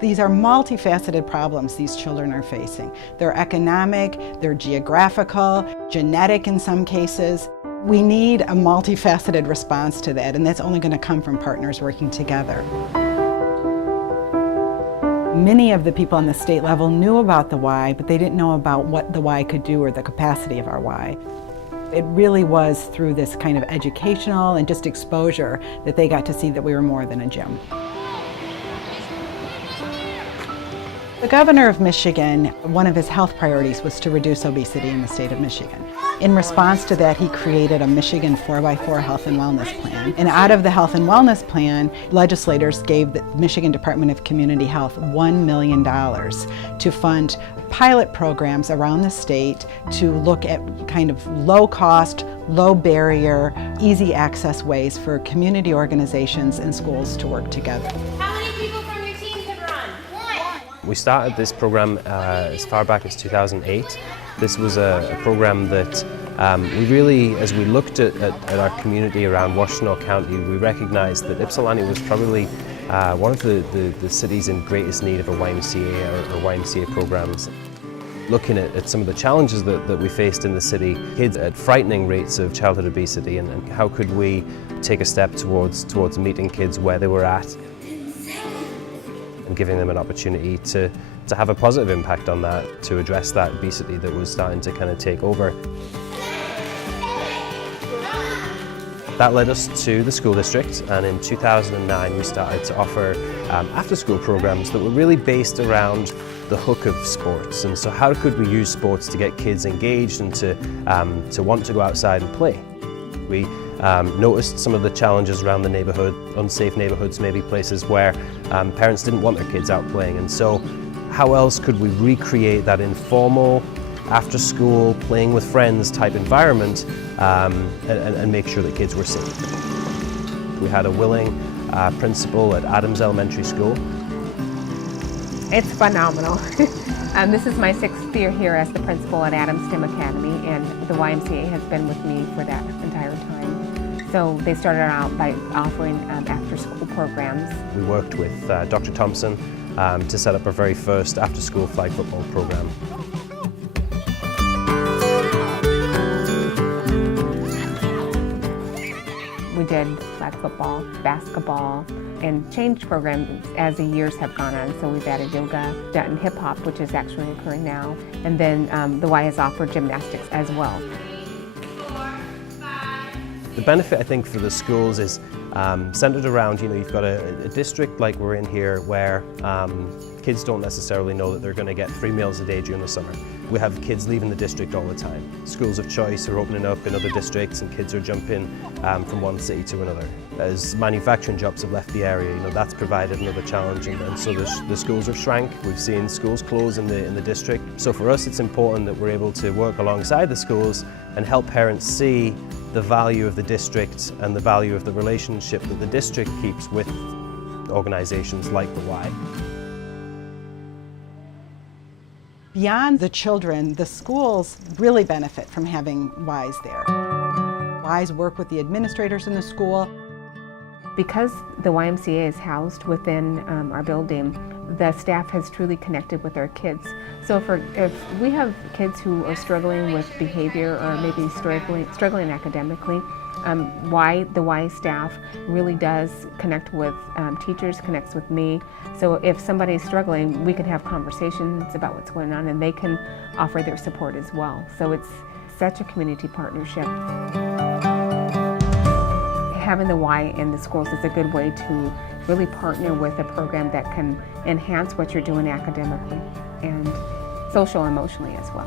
These are multifaceted problems these children are facing. They're economic, they're geographical, genetic in some cases. We need a multifaceted response to that, and that's only going to come from partners working together. Many of the people on the state level knew about the Y, but they didn't know about what the Y could do or the capacity of our Y. It really was through this kind of educational and just exposure that they got to see that we were more than a gym. The governor of Michigan, one of his health priorities was to reduce obesity in the state of Michigan. In response to that, he created a Michigan 4x4 health and wellness plan. And out of the health and wellness plan, legislators gave the Michigan Department of Community Health $1 million to fund pilot programs around the state to look at kind of low cost, low barrier, easy access ways for community organizations and schools to work together. We started this program as far back as 2008. This was a program that we really, as we looked at our community around Washtenaw County, we recognized that Ypsilanti was probably one of the cities in greatest need of a YMCA or YMCA programs. Looking at some of the challenges that we faced in the city, kids at frightening rates of childhood obesity, and how could we take a step towards meeting kids where they were at, and giving them an opportunity to have a positive impact on that, to address that obesity that was starting to kind of take over. That led us to the school district, and in 2009 we started to offer after-school programs that were really based around the hook of sports. And so how could we use sports to get kids engaged and to want to go outside and play? We noticed some of the challenges around the neighborhood, unsafe neighborhoods, maybe places where parents didn't want their kids out playing. And so how else could we recreate that informal, after school, playing with friends type environment and make sure that kids were safe? We had a willing principal at Adams Elementary School. It's phenomenal. This is my 6th year here as the principal at Adams STEM Academy, and the YMCA has been with me for that entire time. So they started out by offering after-school programs. We worked with Dr. Thompson to set up our very first after-school flag football program. We did flag football, basketball, and change programs as the years have gone on. So we've added yoga, and hip hop, which is actually occurring now. And then the Y has offered gymnastics as well. The benefit, I think, for the schools is centered around, you've got a district like we're in here where kids don't necessarily know that they're going to get 3 meals a day during the summer. We have kids leaving the district all the time. Schools of choice are opening up in other districts, and kids are jumping from one city to another. As manufacturing jobs have left the area, that's provided another challenge, and so the schools have shrank. We've seen schools close in the district. So for us, it's important that we're able to work alongside the schools and help parents see the value of the district and the value of the relationship that the district keeps with organizations like the Y. Beyond the children, the schools really benefit from having Ys there. Ys work with the administrators in the school. Because the YMCA is housed within our building, the staff has truly connected with our kids. So if we have kids who are struggling with behavior or maybe struggling academically, the Y staff really does connect with teachers, connects with me. So if somebody is struggling, we can have conversations about what's going on, and they can offer their support as well. So it's such a community partnership. Having the Y in the schools is a good way to really partner with a program that can enhance what you're doing academically and social and emotionally as well.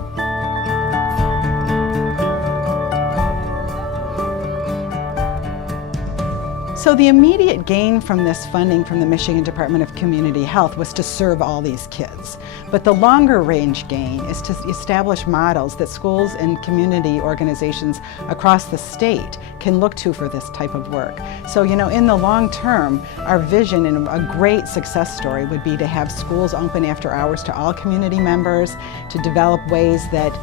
So the immediate gain from this funding from the Michigan Department of Community Health was to serve all these kids. But the longer range gain is to establish models that schools and community organizations across the state can look to for this type of work. So, in the long term, our vision and a great success story would be to have schools open after hours to all community members, to develop ways that,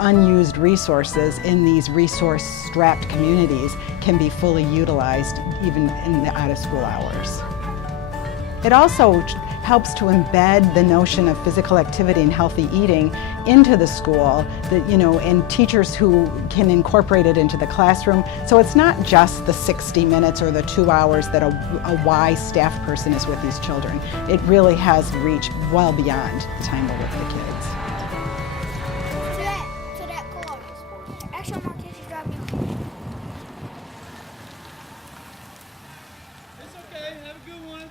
unused resources in these resource-strapped communities can be fully utilized even in the out-of-school hours. It also helps to embed the notion of physical activity and healthy eating into the school, that, and teachers who can incorporate it into the classroom. So it's not just the 60 minutes or the 2 hours that a Y staff person is with these children. It really has reached well beyond the time we're with the kids. To that car. Actually, I'm not kidding, she's driving me. It's okay. Have a good one.